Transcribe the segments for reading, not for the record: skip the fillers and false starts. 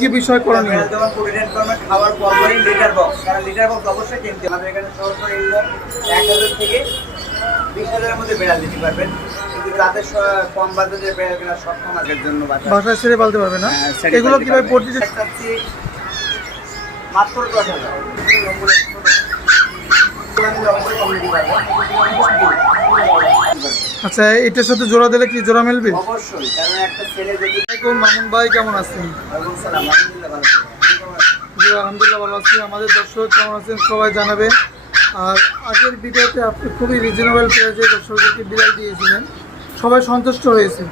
কি বিষয় করণীয়? যেমন প্রোটিন ফর্মেট খাওয়ার পরপরই লিটার বক্স, কারণ লিটার বক্স অবশ্যই কিনতে আমাদের এখানে সরাসরি 1000 থেকে 20,000-এর মধ্যে বেড়াল দিতে পারবেন, কিন্তু তাদের কম বাজেটের বেড়াল কেনার সক্ষম আছে জন্য বাসায় ছেড়ে পালতে পারবে না। এগুলো কিভাবে প্রতিদিন মাত্র 10,000। আচ্ছা, এটার সাথে জোড়া দিলে কি জোড়া মিলবে? অবশ্যই, কারণ একটা ছেলে যদি মামুন ভাই কেমন আছেন? জি আলহামদুলিল্লাহ ভালো আছি। আমাদের দর্শক কেমন আছেন সবাই জানাবে। আর আগের ভিডিওতে আপনি খুবই রিজনেবল প্রাইসে দর্শকদেরকে বিড়াল দিয়েছিলেন, সবাই সন্তুষ্ট হয়েছে।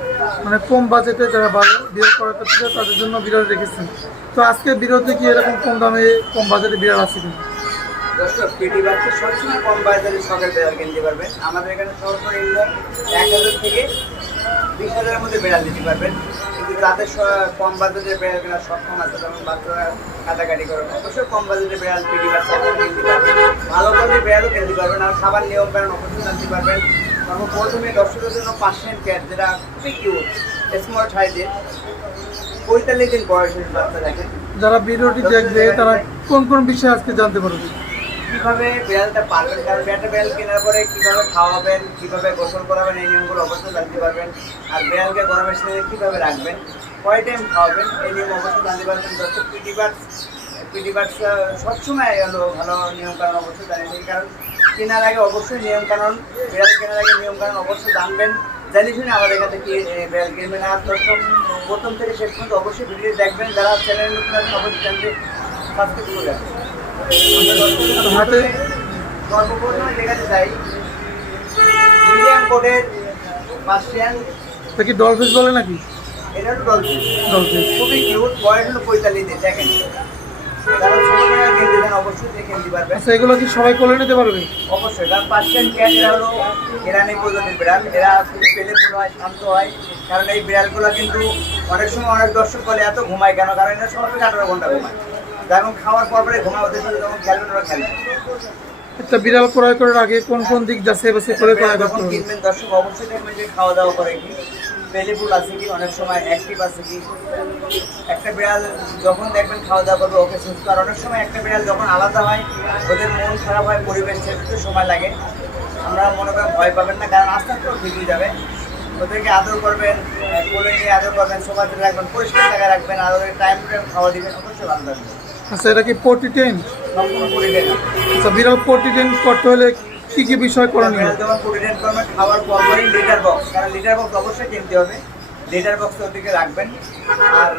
মানে কম বাজেটে যারা বিড়াল করাতে চায় তাদের জন্য বিড়াল রেখেছেন। তো আজকের ভিডিওতে কি এরকম কম দামে কম বাজেটে বিড়াল আছে কিনা? দর্শক, পেটি বাচ্চা সবসময় কম বাজারে শখের বেড়াল কিনতে পারবেন। আমাদের এখানে সরাসরি 1000 থেকে 20,000-এর মধ্যে বেড়াল দিতে পারবেন, কিন্তু তাদের কম বাজেটের বেড়াল কেনার সক্ষম আছে, যেমন বাচ্চারা কাটাকাটি করে। অবশ্যই কম বাজেটের বেড়াল পেটি বাচ্চা কিনতে পারবেন, ভালো কোয়ালিটির বেড়ালও কিনতে পারবেন। আর খাবার নিয়ম কারণ অবশ্যই জানতে পারবেন। কারণ প্রথমে দর্শকদের জন্য পার্সিয়ান ক্যাট, যেটা খুবই কিউট, স্মার্ট হাইজের, 45 দিন বয়সের বাচ্চা দেখেন। যারা ভিডিওটি দেখবে তারা কোন কোন বিষয়ে আজকে জানতে পারবে? কীভাবে বেড়ালটা পারবেন, কারণ একটা বেড়াল কেনার পরে কীভাবে খাওয়াবেন, কীভাবে গোসল করাবেন, এই নিয়মগুলো অবশ্যই জানতে পারবেন। আর বেড়ালকে গরমের সময় কীভাবে রাখবেন, কয় টাইম খাওয়াবেন, এই নিয়ম অবশ্যই জানতে পারবেন। দর্শক, পিটি বার্ডস সবসময় হলো ভালো নিয়মকানুন অবশ্যই জানেন। কারণ কেনার আগে অবশ্যই নিয়মকানুন, বেড়াল কেনার আগে নিয়মকানুন অবশ্যই জানবেন, জানি শুনে আমাদের এখান থেকে বেড়াল কিনবেন। আর দর্শক, প্রথম থেকে শেষ পর্যন্ত অবশ্যই ভিডিও দেখবেন। যারা চ্যানেল নতুন আছেন অবশ্যই চ্যানেলটি সাবস্ক্রাইব করে রাখবেন। হাতে সর্বপ্রথমে দেখাতে চাই মিডিয়াম কোটের পার্সিয়ান। এটা কি ডলফিস বলে নাকি? এটা হলো ডলফিস, ডলফিস খুবই কিউট, বয়স হলো 45 দিন। দেখেন, যারা ছোটবেলা কিনতে চান অবশ্যই দেখে নিতে পারবেন। আচ্ছা, এগুলো কি সবাই কোলে নিতে পারবে? অবশ্যই, কারণ পার্সিয়ান ক্যাট এরা হলো ইরানি প্রজাতির বিড়াল। এরা খুব পেলেফুল হয়, শান্ত হয়। কারণ এই বিড়ালগুলো কিন্তু অনেক সময় অনেক দর্শক বলে এত ঘুমায় কেন, কারণ এরা সবাই 18 ঘন্টা ঘুমায়। যখন খাওয়ার পরে ঘুমায়, ওদের সাথে যখন খেলবেন ওরা খেলবে। একটা বিড়াল ক্রয় করার আগে কোন কোন দিক যাচাই বাছাই করে ক্রয় করতে যখন হবে? কিনবেন দর্শক অবশ্যই দেখবেন যে খাওয়া দাওয়া করে কি, পেলেফুল আছে কি, অনেক সময় অ্যাক্টিভ আছে কি। একটা বিড়াল যখন দেখবেন খাওয়া দাওয়া করবে ওকে সুস্থ। আর অনেক সময় একটা বিড়াল যখন আলাদা হয় ওদের মন খারাপ হয়, পরিবেশ ছেড়ে সময় লাগে। আমরা মনে করেন ভয় পাবেন না, কারণ আস্তে আস্তে ঠিক হয়ে যাবে। ওদেরকে আদর করবেন, কোলে নিয়ে আদর করবেন, সোফাতে রাখবেন, পরিষ্কার জায়গায় রাখবেন, আর ওদের টাইম খাওয়া দিবেন, অবশ্যই ভালো থাকবে। আচ্ছা, এটা কি পটি টেন? সম্পূর্ণ পরিবেশ। আচ্ছা, বিড়াল পটি টেন করতে হলে কি বিষয় করণীয়? যেমন প্রোটিন ফর্মেট খাওয়ার পরপরই লিটার বক্স, কারণ লিটার বক্স অবশ্যই কিনতে হবে। লিটার বক্সে ওদিকে রাখবেন, আর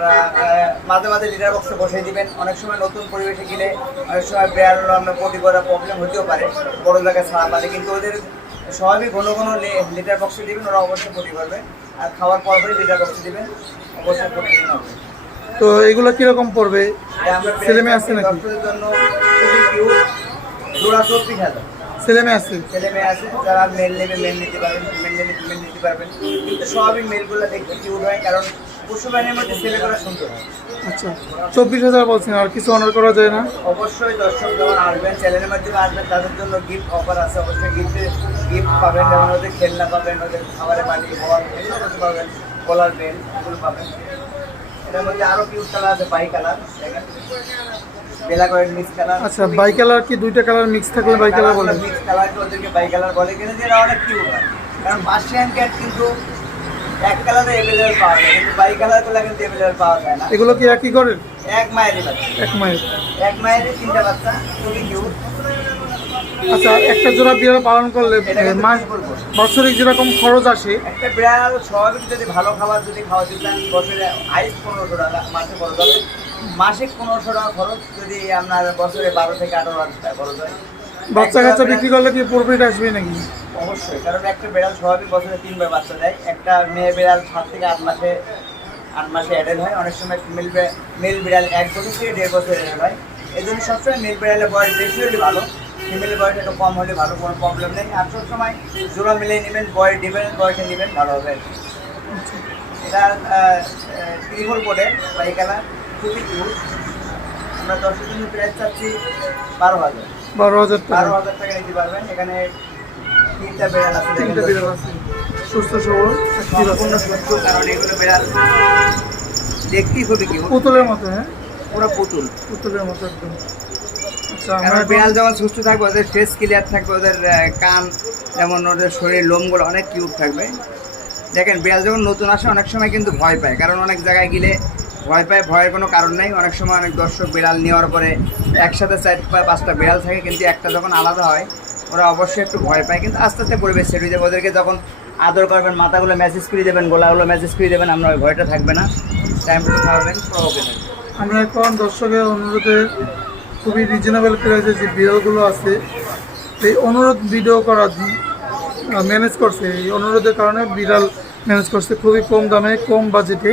মাঝে মাঝে লিটার বক্সে বসিয়ে দিবেন। অনেক সময় নতুন পরিবেশে গেলে অনেক সময় বেড়াল আমরা পটি করার প্রবলেম হতেও পারে, বড় জায়গায় ছাড়া পারে, কিন্তু ওদের স্বাভাবিক ঘন ঘন লিটার বক্সে দিবেন, ওরা অবশ্যই পটি করবে। আর খাওয়ার পরপরই লিটার বক্সে দিবেন, অবশ্যই পটি হবে। তো এগুলো কিরকম পড়বে? আমরা ছেলে মেয়ে আছে নাকি? ডক্টরের জন্য খুবই কিউট, জোড়া 34,000। ছেলে মেয়ে আছে? ছেলে মেয়ে আছে, যারা মেল নেবে মেল নিতে পারবেন, ফিমেল নেবে ফিমেল নিতে পারবেন। কিন্তু স্বাভাবিক মেলগুলো দেখতে কিউট হয়, কারণ পশু প্রাণীর মধ্যে ছেলেগুলো সুন্দর হয়। আচ্ছা, 24,000 বলছেন, আর কিছু অনার করা যায় না? অবশ্যই দর্শক যখন আসবেন, চ্যানেলের মাধ্যমে আসবেন, তাদের জন্য গিফট অফার আছে। অবশ্যই গিফট পাবেন, যেমন ওদের খেলনা পাবেন, ওদের খাবারের পানি বল এগুলো কিছু পাবেন, কলার বেল এগুলো পাবেন। এটার মধ্যে আরও কিউট কালার আছে, বাই কালার, দেখেন বেলা করে মিক্স কালার। আচ্ছা, বাই কালার কি দুইটা কালার মিক্স থাকলে বাই কালার বলে? মিক্স কালারকে ওদেরকে বাই কালার বলে, কিন্তু যেটা অনেক কিউট হয়। কারণ পার্সিয়ান ক্যাট কিন্তু এক কালারে অ্যাভেলেবল পাওয়া যায়, কিন্তু বাই কালারগুলো কিন্তু অ্যাভেলেবল পাওয়া যায় না। এগুলো কি একই করেন? এক মায়েরই বাচ্চা, এক মায়ের? এক মায়েরই 3টা বাচ্চা, খুবই কিউট। আচ্ছা, একটা জোড়া বিড়াল পালন করলে বাৎসরিক যেরকম খরচ আসে, একটা বিড়াল স্বাভাবিক যদি ভালো খাবার যদি খাওয়াতে চান, বছরে আইস 1500 টাকা, মাসে খরচ হবে। মাসিক 1500 টাকা খরচ, যদি আপনার বছরে 12 থেকে 18,000 টাকা খরচ হয়। বাচ্চা কাচ্চা বিক্রি করলে কি প্রফিট আসবে নাকি? অবশ্যই, কারণ একটা বিড়াল স্বাভাবিক বছরে 3 বার বাচ্চা দেয়। একটা মেয়ে বিড়াল 7 থেকে 8 মাসে অ্যাডেল হয়। অনেক সময় মেল বিড়াল 1 বছর থেকে 1.5 বছর অ্যাডেল হয়। এই জন্য সবসময় মেল বিড়ালের বয়স বেশি হলে ভালো, ফিমেলের বয়স একটু কম হলে ভালো, কোনো প্রবলেম নেই। আর সবসময় জোড়া মিলিয়ে নেবেন, ডিফারেন্ট বয়সে নেবেন, ভালো হবে। এটা ত্রিভুল কোডের বাই কালার, খুবই কিউট। আমরা 10 দিনের প্রাইস চাচ্ছি 12,000। 12,000 টাকা? 12,000 টাকা নিতে পারবেন। এখানে 3টা বিড়াল আছে, 3টা বিড়াল আছে, সুস্থ সবল, সম্পূর্ণ সুস্থ, কারণ এগুলো বিড়াল দেখতেই খুবই কিউট, পুতুলের মতো, হ্যাঁ পুরো পুতুল। পুতুলের মতো একদম। আচ্ছা কারণ আমরা বিড়াল যেমন সুস্থ থাকবে, ওদের ফেস ক্লিয়ার থাকবে, ওদের কান যেমন, ওদের শরীর লোমগুলো অনেক কিউট থাকবে। দেখেন বিড়াল যখন নতুন আসে অনেক সময় কিন্তু ভয় পায়, কারণ অনেক জায়গায় গেলে ভয় পায়, ভয়ের কোনো কারণ নেই। অনেক সময় অনেক দর্শক বিড়াল নেওয়ার পরে একসাথে 4-5টা বিড়াল থাকে, কিন্তু একটা যখন আলাদা হয় ওরা অবশ্যই একটু ভয় পায়, কিন্তু আস্তে আস্তে পরিবেশ সেট হয়ে যাবে। ওদেরকে যখন আদর করবেন, মাথাগুলো ম্যাসেজ করে দেবেন, গোলাগুলো ম্যাসেজ করে দেবেন, আমরা ওই ভয়টা থাকবে না, টাইম টু খাওয়াবেন, পুরো ওকে থাকবে। আমরা এখন দর্শকের অনুরোধে খুবই রিজনেবল প্রাইসে যে বিড়ালগুলো আছে, এই অনুরোধ ভিডিও করা ম্যানেজ করছে, এই অনুরোধের কারণে বিড়াল ম্যানেজ করছে খুবই কম দামে, কম বাজেটে।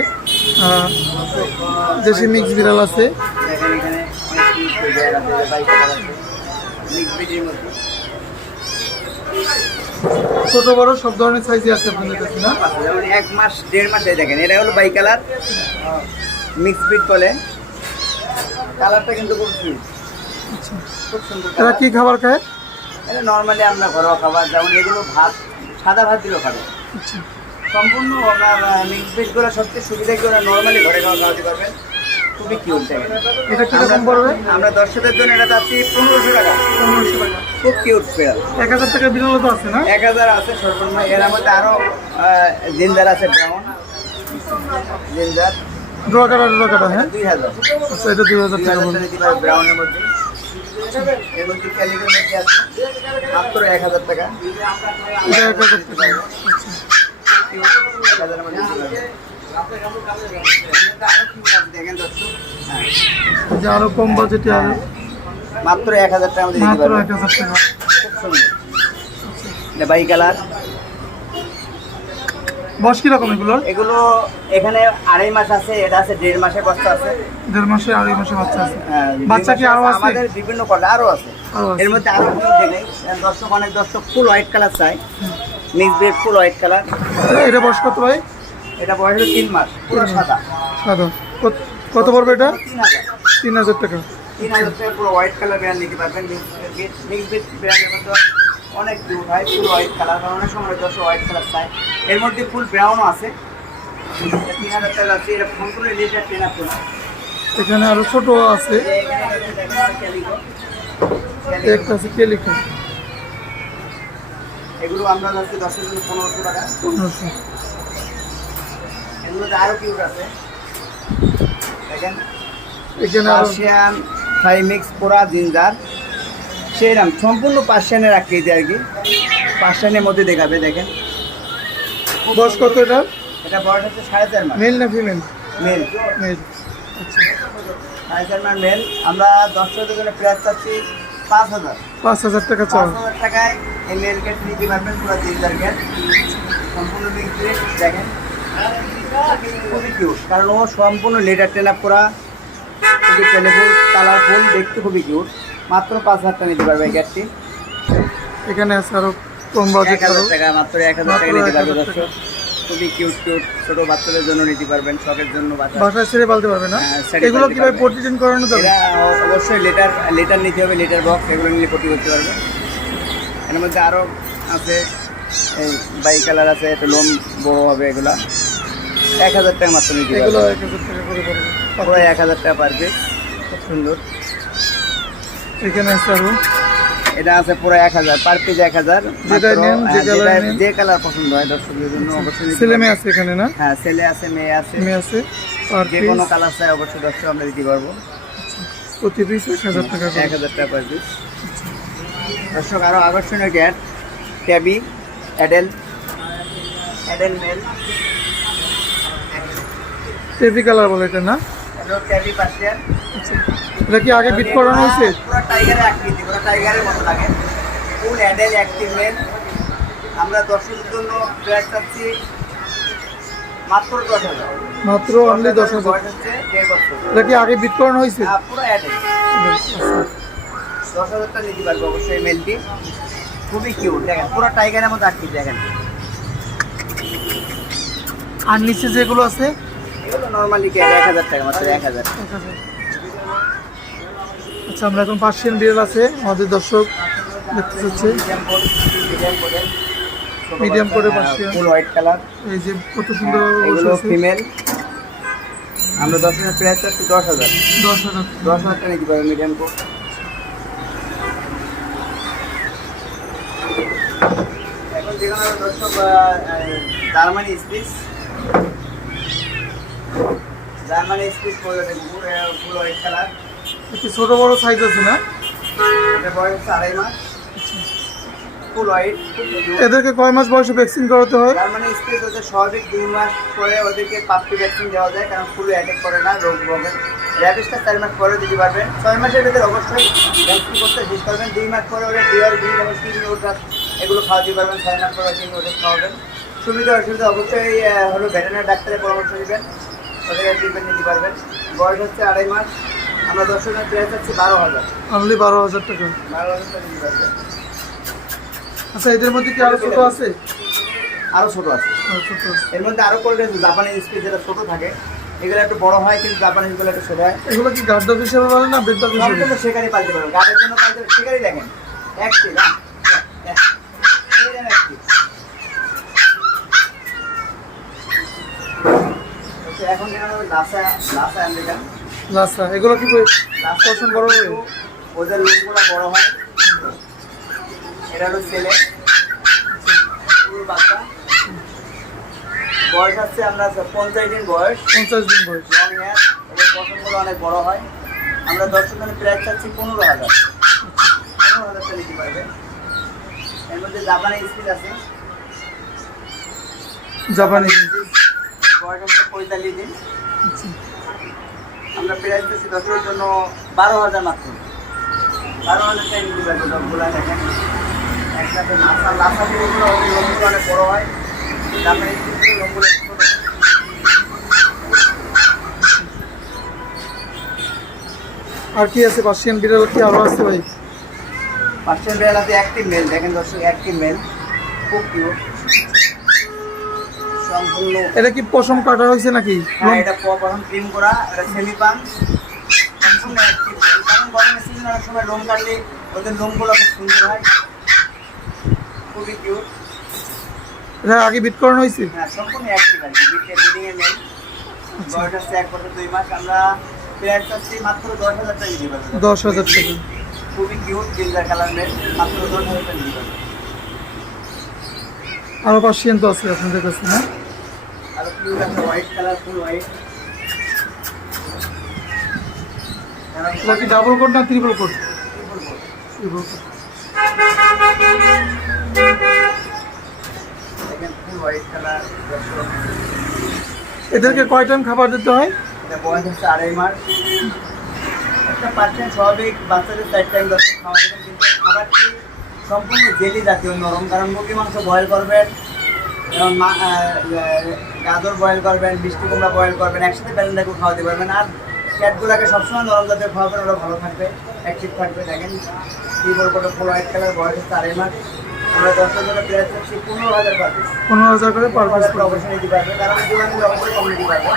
দেশি মিক্স বিড়াল আছে, দেখেন এখানে অনেক কিউট বিড়াল আছে, বাইক কালার আছে, মিক্স ব্রিডের মধ্যে ছোট বড় সব ধরনের সাইজে আছে আপনাদের কাছে না? আছে। যেমন 1 মাস 1.5 মাসে দেখেন, এটা হলো বাই কালার মিক্স ব্রিড বলে, কালারটা কিন্তু খুব সুইট, আচ্ছা, খুব সুন্দর এরা colour। কি খাবার খায়? এটা নর্মালি আমরা ঘরোয়া খাবার, যেমন এগুলো ভাত, সাদা ভাত দিলেও খাবে। আচ্ছা, সম্পূর্ণ আপনার মিক্স ব্রিডগুলো সবচেয়ে সুবিধা কি, ওরা নর্মালি ঘরে খাওয়াতে পারবেন, খুবই কিউট দেখেন। এটা কিরকম পড়বে? আমরা দর্শকদের জন্য এটা চাচ্ছি 1500 টাকা, 1500 টাকা। খুব কিউট বিড়াল। 1000 টাকা বিড়ালও তো আছে না? 1000 আছে সর্বনিম্ন, এর মধ্যে আরও জিঞ্জার আছে, ব্রাউন জিঞ্জার, ডোরা কাটা, হ্যাঁ 2000, আচ্ছা, এটা 2000 টাকা 2000 বলবে। টাকা দিতে পারবে ব্রাউনের মধ্যে। এর মধ্যে ক্যালিকের মধ্যে আছে মাত্র 1000 টাকা, এটা 1000 টাকা। আচ্ছা, 1000 এর মধ্যে দিতে পারবে। দেখেন দর্শক, হ্যাঁ, এই যে আরো কম বাজেটে আরো মাত্র 1000 টাকা মধ্যে দিতে মাত্র পারবে, 1000 টাকা। খুব সুন্দর। এটা বাই কালার। বয়স কিরকম এগুলোর? এগুলো এখানে 2.5 মাস আছে, এটা আছে 1.5 মাসের বাচ্চা আছে। 1.5 মাসে 2.5 মাসে বাচ্চা আছে। হ্যাঁ, বাচ্চা কি আরো আছে? আমাদের বিভিন্ন কালার আরো আছে, আরো আছে। এর মধ্যে আরো কিছু দেখলেই দর্শক, অনেক দর্শক ফুল হোয়াইট কালার চাই, মিক্স ব্রিড ফুল হোয়াইট কালার। এটা বয়স কত ভাই? এটা বয়স হলো 3 মাস, পুরো সাদা। সাদা। কত পড়বে এটা? 3000, 3000 টাকা। 3000 টাকা পুরো হোয়াইট কালার ব্র্যান্ড নিতে পারবেন। মিক্স ব্রিড ব্র্যান্ডের মধ্যে অনেক কিউট হয়, ফুল হোয়াইট কালার, কারণ অনেক সময় দর্শক হোয়াইট কালার চাই। এর মধ্যে ফুল ব্রাউনও আছে, 3000 টাকা আছে। এটা ফোন করে লিটার টেনা ফুল। এখানে আরো ছোট আছে, একটা আছে কেলিকো, এগুলো আমরা যাচ্ছি 1500 টাকা। 1500। এগুলোতে আরো কিউট আছে, দেখেন এখানে আরো পার্সিয়ান থাই মিক্স পোড়া জিঞ্জার, সেরাম সম্পূর্ণ পার্সিয়ানের আকৃতি আর কি, পার্সিয়ানের মধ্যে দেখাবে। দেখেন বয়স কত এটা? এটা বয়স হচ্ছে 4.5 মাস, মেল না ফিমেল? Male, male. আচ্ছা, 4.5 মাস মেল। আমরা 10টার জন্য প্রাইস চাচ্ছি 5000। 5000 টাকা চাও। 5000 টাকায় এই মেল গেট নিতে পারবেন, পুরো জিঞ্জার গেট, সম্পূর্ণ মিক্স ব্রিড। দেখেন খুবই কিউট, কারণ ও সম্পূর্ণ লেটার টেন আপ করা, খুবই টেলিফুল কালারফুল, দেখতে খুবই কিউট। মাত্র 5000 টাকা নিতে পারবে এই গেটটি। এখানে আছে আরো কম বাজেট, 1000 টাকা, মাত্র 1000 টাকা মাত্র নিতে পারবে 1000 টাকা। দর্শক। খুবই কিউট ছোট বাচ্চাদের জন্য নিতে পারবেন, শখের জন্য বাচ্চা। বাসায় ছেড়ে পালতে পারবে না? হ্যাঁ, ছেড়ে এগুলো পালতে কিভাবে পারবে। প্রতিদিন করানো যাবে? এরা অবশ্যই লেটার নিতে হবে, লেটার বক্স, এগুলো নিলে পটি করতে পারবে। এর মধ্যে আরও আছে, এই বাই কালার আছে, একটু লোম বড় হবে, এগুলা 1000 টাকা মাত্র নিতে এগুলো পারবে। 1000 টাকা করে পড়বে। পুরো 1000 টাকা পার পিস, খুব সুন্দর। এখানে আছে আরো, এটা আছে পুরো 1000 পার পিস, 1000। যেটা নেন, যে কালার নেন। যে কালার পছন্দ হয় দর্শকদের জন্য অবশ্যই নিতে ছেলে পারবেন। মেয়ে আছে এখানে না? হ্যাঁ, ছেলে আছে, মেয়ে আছে, মেয়ে আছে। আর যে কোনো কালার চাই অবশ্যই দর্শক আমরা দিতে পারবো। প্রতি পিস 1000 টাকা করে। 1000 টাকা পার পিস। দর্শক আরও আকর্ষণীয় ক্যাট, ট্যাবি, অ্যাডেল মেল, টেপি কালার বলে এটা না? Tabby Persian. এটা কি আগে বিট করানো হয়েছে? পুরো টাইগারের আকৃতি, পুরো টাইগারের মতো লাগে, ফুল অ্যাডেল অ্যাক্টিভ মেল। আমরা দর্শকদের জন্য প্রাইস চাচ্ছি মাত্র 10,000। মাত্র অনলি 10,000। বয়স হচ্ছে 1.5 বছর। এটা কি আগে বিট করানো হয়েছে? পুরো অ্যাডেল, 10,000 টাকা নিতে পারবে অবশ্যই এই মেলটি। খুবই কিউট, দেখেন পুরো টাইগারের মতো আকৃতি। দেখেন আর নিচে যেগুলো আছে এগুলো নর্মালি কি 1000 টাকা, মাত্র 1000। আচ্ছা, আমরা এখন পার্সিয়ান বিড়াল আছে আমাদের দর্শক দেখতে চাচ্ছে, মিডিয়াম করে পার্সিয়ান। ফুল হোয়াইট কালার, এই যে কত সুন্দর এগুলো বসে আছে। ফিমেল, আমরা 10 হাজার প্রাইস চাচ্ছি 10,000। 10,000। 10,000 টাকা নিতে পারবেন মিডিয়াম কোট। এখন যেখানে দর্শক জার্মানি স্পিচ করে ফুল হোয়াইট কালার। একটু ছোট বড় সাইজ আছে না? এটা বয়স হচ্ছে 2.5 মাস, ফুল হোয়াইট। এদেরকে কয় মাস বয়সে ভ্যাকসিন করাতে হয়? জার্মানি স্পিচ ওদের স্বাভাবিক 2 মাস পরে ওদেরকে পাপ্পি ভ্যাকসিন দেওয়া যায়, কারণ ফুল অ্যাটাক করে না রোগের। র্যাবিসটা 4 মাস পরে দিতে পারবেন। 6 মাসের ভিতরে অবশ্যই ভ্যাকসিন করতে শেষ করবেন। 2 মাস পরে ওরা ডিআর বি এবং কিডনি ওষুধ এগুলো খাওয়াতে পারবেন। 6 মাস পরে কিডনি ওষুধ খাওয়াবেন। সুবিধা অসুবিধা অবশ্যই হলো ভেটেরিনারি ডাক্তারের পরামর্শ নেবেন, ওদের ট্রিটমেন্ট নিতে পারবেন। বয়স হচ্ছে 2.5 মাস। আমরা 10 জনের প্রাইস হচ্ছে 12,000। অনলি 12,000 টাকা। 12,000 টাকা নিতে পারবেন। আচ্ছা, এদের মধ্যে কি আরো ছোট আছে? আরও ছোট আছে, ছোট আছে। এর মধ্যে আরও কোয়ালিটি আছে। জাপানি স্পিচ যেটা ছোট থাকে এগুলো একটু বড় হয়, কিন্তু জাপানিজগুলো একটু ছোট হয়। এগুলো কি গার্ড ডগ হিসেবে বলে না বেড ডগ হিসেবে? সম্পূর্ণ সেখানে পালতে পারবেন। গাড়ির জন্য পালতে সেখানেই দেখেন একটি না এখন যেন লাসা আমেরিকান লাসা, এগুলো কি পছন্দ বড় হবে? ওদের লোকগুলো বড় হয়। এটা হলো ছেলে বাচ্চা। বয়স হচ্ছে আমরা 50 দিন বয়স। 50 দিন বয়স। Long hair. এদের পছন্দগুলো অনেক বড় হয়। আমরা 10 জনের প্রাইস চাচ্ছি 15,000। 15,000 টাকা নিতে পারবে। এর মধ্যে জাপানি স্পিচ আছে। জাপানি বয়স হচ্ছে 45 দিন। আমরা প্রাইস চাচ্ছি 10 জন্য 12,000 মাত্র। 12,000 টাকা নিতে পারবে। সবগুলো দেখেন একসাথে লাসা গুলো লোকগুলো অনেক বড় হয়। জাপানি স্পিচ লোকগুলো ছোট। আর কি আছে? পার্সিয়ান বিড়াল কি আরো আছে ভাই? পার্সিয়ান বিড়াল আছে অ্যাক্টিভ মেল। দেখেন দর্শক অ্যাক্টিভ মেল, খুব কিউট সম্পূর্ণ। এটা কি পশম কাটা হয়েছে নাকি? হ্যাঁ, এটা প্রথম ক্রিম করা। এটা সেমি পান সম্পূর্ণ অ্যাক্টিভ মেল। কারণ গরমের সিজন অনেক সময় লোম কাটলে ওদের লোমগুলো খুব সুন্দর হয়, খুবই কিউট। এটা আগে বিট করানো হয়েছে? হ্যাঁ, সম্পূর্ণ অ্যাক্টিভ আর কি। ব্রিডিং এর মেল। বয়স হচ্ছে 1 বছর 2 মাস। আমরা প্রাইস চাচ্ছি মাত্র 10,000 টাকা দিতে পারবো। 10,000 টাকা। খুবই কিউট জিঞ্জার কালার মেল, মাত্র 10,000 টাকা দিতে পারবো। আরো পার্সিয়ান তো আছে আপনাদের কাছে না? আর কিউট আছে হোয়াইট কালার, ফুল হোয়াইট। এটা কি ডাবল কোট না ট্রিপল কোট? Triple coat. দেখেন ফুল হোয়াইট কালার। এদেরকে কয় টাইম খাবার দিতে হয়? এটা বয়স হচ্ছে 2.5 মাস। একটা পার্সেন্ট স্বাভাবিক বাচ্চাদের 4 টাইম 10 খাওয়া দেবেন, কিন্তু খাবারটি সম্পূর্ণ জেলি জাতীয় নরম। কারণ মুরগি মাংস বয়েল করবেন এবং গাজর বয়েল করবেন, মিষ্টি কুমড়া বয়েল করবেন, একসাথে ব্যালেন্ডাকে খাওয়াতে পারবেন। আর ক্যাটগুলোকে সবসময় নরম জাতীয় খাওয়াবেন, ওরা ভালো থাকবে, অ্যাক্টিভ থাকবে। দেখেন কি বলবো, ফুল হোয়াইট কালার, বয়স হচ্ছে 2.5 মাস। আমরা 10 জনের প্রাইস হচ্ছে 15,000 পার পিস। 15,000 করে পার পিস। অবশ্যই নিতে পারবে, কারণ জীবনগুলো অবশ্যই কম নিতে পারবে।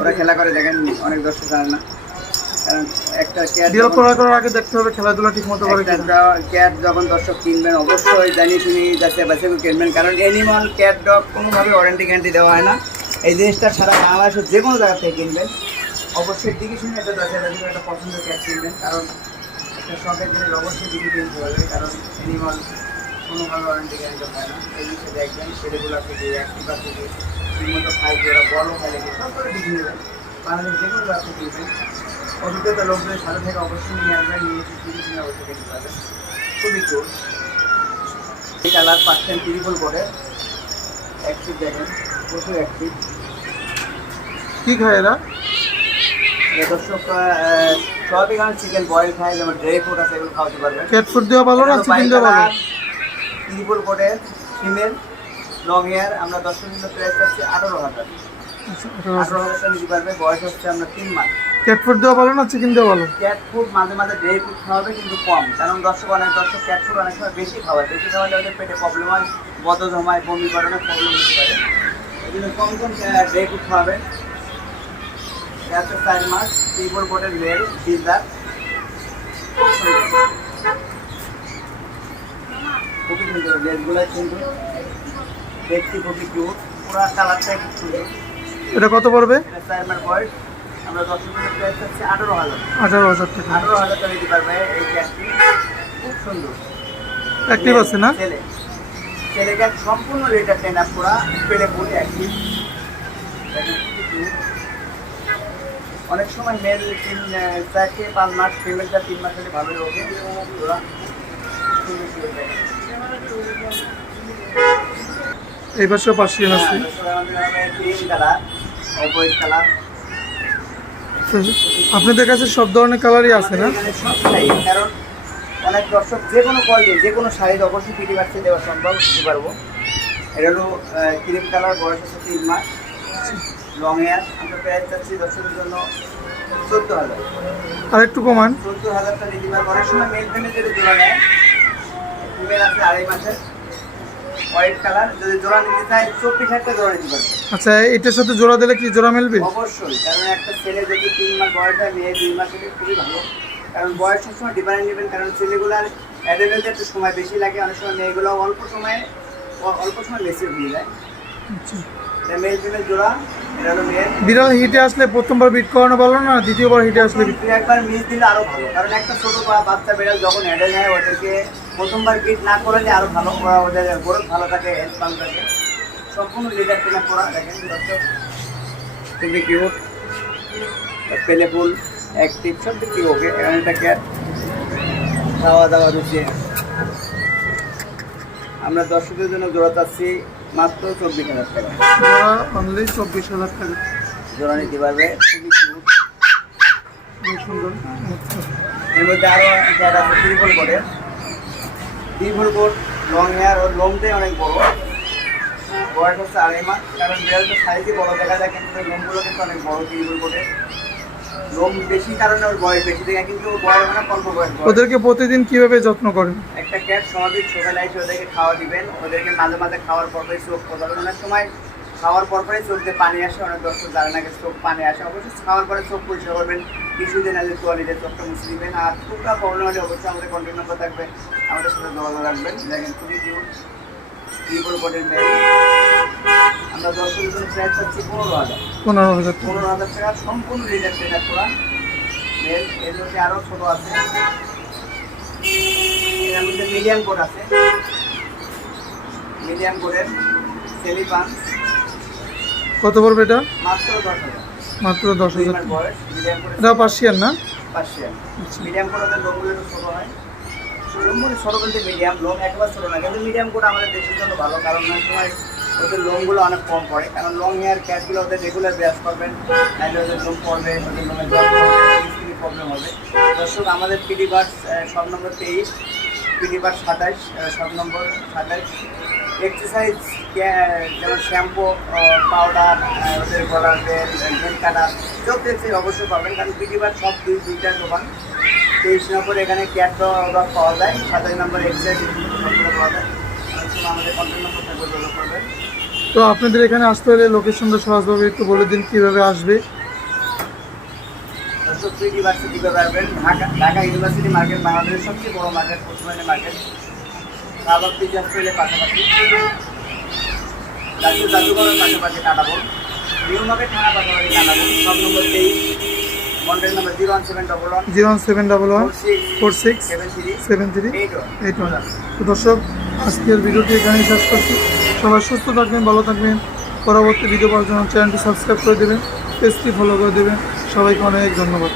ওরা খেলা করে দেখেন, অনেক দর্শক জানে না। কারণ একটা ডিল করার আগে দেখতে হবে খেলাধুলা ঠিক মতো করে কিনা। ক্যাট যখন দর্শক কিনবেন অবশ্যই জানিয়ে শুনি যাতে বাচ্চা কিনবেন, কারণ অ্যানিমাল ক্যাট ডগ কোনোভাবে ওয়ারেন্টি গ্যারান্টি দেওয়া হয় না। এই জিনিসটা সারা বাংলাদেশের যে কোনো জায়গা থেকে কিনবেন অবশ্যই দিকে শুনে একটা যাচাই বাছাই করে একটা পছন্দের ক্যাট কিনবেন, কারণ একটা শখের জিনিস অবশ্যই দিকে কিনতে হবে, কারণ অ্যানিমাল কোনোভাবে ওয়ারেন্টি গ্যারান্টি হয় না। এই জিনিসটা দেখবেন ছেলেগুলো থেকে অ্যাক্টিভা থেকে ঠিকমতো খাই ওরা বড় খাই লেগে সব করে বিক্রি নেবেন। বাংলাদেশ যে কোনো জায়গা থেকে কিনবেন অভিজ্ঞতা লোকদের সাথে থেকে অবশ্যই নিয়ে আসবেন, নিয়ে এসে দিকে শুনে অবশ্যই কিনতে পারবেন। খুবই চোর এই কালার পাচ্ছেন ট্রিপল করে অ্যাক্টিভ। দেখেন প্রচুর অ্যাক্টিভ। কি খায় এরা? দর্শক সবই কারণ চিকেন বয়েল খায়, যেমন ড্রাই ফ্রুট আছে, এগুলো খাওয়াতে পারবেন। ক্যাট ফুড দেওয়া ভালো না চিকেন দেওয়া ভালো? ট্রিপল কোটের ফিমেল লং হেয়ার। আমরা 10 জনের প্রাইস পাচ্ছি 18,000। 18,000 টাকা নিতে পারবে। বয়স হচ্ছে আমরা 3 মাস। ক্যাট ফুড দেওয়া ভালো না চিকেন দেওয়া ভালো? ক্যাট ফুড মাঝে মাঝে ড্রাই ফ্রুট খাওয়াবে, কিন্তু কম, কারণ অনেক দর্শক ক্যাট ফুড অনেক সময় বেশি খাওয়ায়। বেশি খাওয়ালে ওদের পেটে প্রবলেম হয়, বদহজম হয়, বমি করে, অনেক প্রবলেম হতে পারে। এই জন্য কম কম ড্রাই ফ্রুট খাওয়াবেন। 4 মাস ট্রিপল কোটের মেল জিঞ্জার। খুবই সুন্দর, লেসগুলো সুন্দর, দেখতে খুবই কিউট, পুরো কালারটাই খুব সুন্দর। এটা কত পড়বে? এটা 4 মাস বয়স। আমরা 10 মিনিটের প্রাইস হচ্ছে 18,000। 18,000 টাকা। 18,000 টাকা দিতে পারবে এই ক্যাটটি, খুব সুন্দর। অ্যাক্টিভ আছে না? ছেলে ক্যাট সম্পূর্ণ রেটার টেন আপ করা, পেলে ফুল অ্যাক্টিভ। অনেক সময় মেল 4 থেকে 5 মাস, ফিমেলটা 3 মাস হলে ভালোই হবে। ওরা সুন্দর সুন্দর দেখে। এই পাশেও পার্সিয়ান আছে। ক্রিম কালার, অফ-হোয়াইট কালার, তো আপনাদের কাছে সব ধরনের কালারই আছে না? এখানে সব সাইজ, কারণ অনেক দর্শক যে কোনো কোয়ালিটি, যে কোনো সাইজ অবশ্যই পিটি বাচ্চা দেওয়া সম্ভব, দিতে পারবো। এটা হলো ক্রিম কালার, বয়স হচ্ছে 3 মাস, লং হেয়ার। আমরা প্রাইস চাচ্ছি দর্শকের জন্য 14,000। আর একটু কমান। 14,000 টাকা দিতে পারবো। অনেক সময় মেল ফিমেল যদি জোড়া নেয়, ফিমেল আছে 2.5 মাসের, হোয়াইট কালার, যদি জোড়া নিতে চাই 24,000 টাকা জোড়া নিতে পারবে। আচ্ছা, এটার সাথে জোড়া দিলে কি জোড়া মিলবে? অবশ্যই, কারণ একটা ছেলে যদি 3 মাস বয়স হয়, মেয়ে 2 মাস হলে খুবই ভালো। কারণ বয়স সবসময় ডিফারেন্ট নেবেন, কারণ ছেলেগুলার অ্যাডাল্টদের একটু সময় বেশি লাগে, অনেক সময় মেয়েগুলো অল্প সময় মেসির হয়ে যায়। আচ্ছা, এটা মেল ফিমেল জোড়া, এটা হলো মেল। বিড়াল হিটে আসলে প্রথমবার বিট করানো ভালো না, দ্বিতীয়বার হিটে আসলে বিট? তুই একবার মিস দিলে আরো ভালো, কারণ একটা ছোট বাচ্চা বেড়াল যখন অ্যাডাল্ট হয়, ওদেরকে প্রথমবার বিট না করলে আরো ভালো, ওরা ওদের গ্রোথ ভালো থাকে, হেলথ ভালো থাকে। সম্পূর্ণ লিডার ট্রেনার করা, দেখেন দর্শক খুবই কিউট, পেলেফুল, অ্যাক্টিভ, সব দিক থেকে ওকে। এখানে একটা ক্যাট খাওয়া দাওয়া রুচি। আমরা দর্শকদের জন্য জোড়া চাচ্ছি মাত্র 24,000 টাকা। জোড়া অনলি 24,000 টাকা। জোড়া নিতে পারবে, খুবই কিউট, খুব সুন্দর। আচ্ছা, এর মধ্যে আরও ক্যাট আছে ট্রিপল কোটের, ট্রিপল কোট, লং হেয়ার, ওর লোমটাই অনেক বড়, বয়স হচ্ছে 2.5 মাস। কারণ বিড়ালটা সাইজে বড় দেখা যায়, কিন্তু লোমগুলো কিন্তু অনেক বড় ট্রিপল কোটের। লোম বেশি কারণে ওর বয়স বেশি দেখা, কিন্তু ওর বয়স মানে অল্প বয়স। ওদেরকে প্রতিদিন কিভাবে যত্ন করেন? একটা ক্যাট স্বাভাবিক সকালে এসে ওদেরকে খাওয়া দিবেন, ওদেরকে মাঝে মাঝে খাওয়ার পরপরই চোখ খোঁজাবেন। অনেক সময় খাওয়ার পরপরই চোখ দিয়ে পানি আসে, অনেক দর্শক জানে না চোখ পানি আসে। অবশ্যই খাওয়ার পরে চোখ পরিষ্কার করবেন, টিস্যু দিয়ে নাহলে তোয়ালি দিয়ে চোখটা মুছে দিবেন। আর টুকরা প্রবলেম হলে অবশ্যই আমাদের কন্ট্যাক্ট নাম্বার থাকবে, আমাদের সাথে যোগাযোগ রাখবেন। দেখেন খুবই কিউট, ট্রিপল কোটের মেল। আমরা দর্শকের জন্য প্রাইস পাচ্ছি 15,000। 15,000 টাকা। 15,000 টাকা, সম্পূর্ণ লিডার ট্রেনার করা মেল। এর মধ্যে আরও ছোটো আছে, এর মধ্যে মিডিয়াম কোট আছে, মিডিয়াম কোটের সেলিপান। কত পড়বে এটা? মাত্র 10,000। মাত্র 2 10,000 মাস টাকা। বয়স, মিডিয়াম কোটের। এটা পার্সিয়ান না? পার্সিয়ান। মিডিয়াম কোট ওদের লোমগুলো একটু ছোটো হয়, লোমগুলো ছোটো বলতে মিডিয়াম, লোম একবার ছোটো না, কিন্তু মিডিয়াম কোট আমাদের দেশের জন্য ভালো। কারণ অনেক সময় ওদের লোমগুলো অনেক কম পড়ে, কারণ লং হেয়ার ক্যাটগুলো ওদের রেগুলার ব্রাশ করবেন, নাহলে ওদের লোম পড়বে, ওদের লোমের প্রবলেম হবে। দর্শক, আমাদের পিডি বার্ডস সব নম্বর 23, পিডি বার্ড 27, সব নম্বর 27। এক্সারসাইজ যেমন শ্যাম্পু, পাউডার, ওদের গলার বেল, হেল কাটার, সব এক্সারসাইজ অবশ্যই পাবেন, কারণ পিডি বার্ড সব দুইটা দোকান। 23 নম্বর এখানে ক্যাট ডগ পাওয়া যায়, 27 নম্বর এক্সারসাইজ সবগুলো পাওয়া যায়। আমাদের কন্ট্যাক্ট নম্বর থাকবে, যোগাযোগ করবেন। তো আপনাদের এখানে আসতে হলে লোকেশনটা সহজভাবে একটু বলে দিন কিভাবে আসবে। দর্শক, পিডি বার্ডসে কীভাবে আসবেন? ঢাকা ইউনিভার্সিটি মার্কেট, বাংলাদেশের সবচেয়ে বড় market, Paschimbanga market, Shahbag PG হসপিটালের পাশাপাশি, জাতীয় জাদুঘরের পাশাপাশি কাটাবো, নিউ মার্কেট থানা পাশাপাশি কাটাবো। সব নম্বর 23, কন্ট্যাক্ট নম্বর 01711 01711 46 73 81। তো দর্শক, আজকের ভিডিওটি এখানেই শেষ করছি। সবাই সুস্থ থাকবেন, ভালো থাকবেন। পরবর্তী ভিডিও পাওয়ার জন্য চ্যানেলটি সাবস্ক্রাইব করে দেবেন, পেজটি ফলো করে দেবেন। সবাইকে অনেক ধন্যবাদ।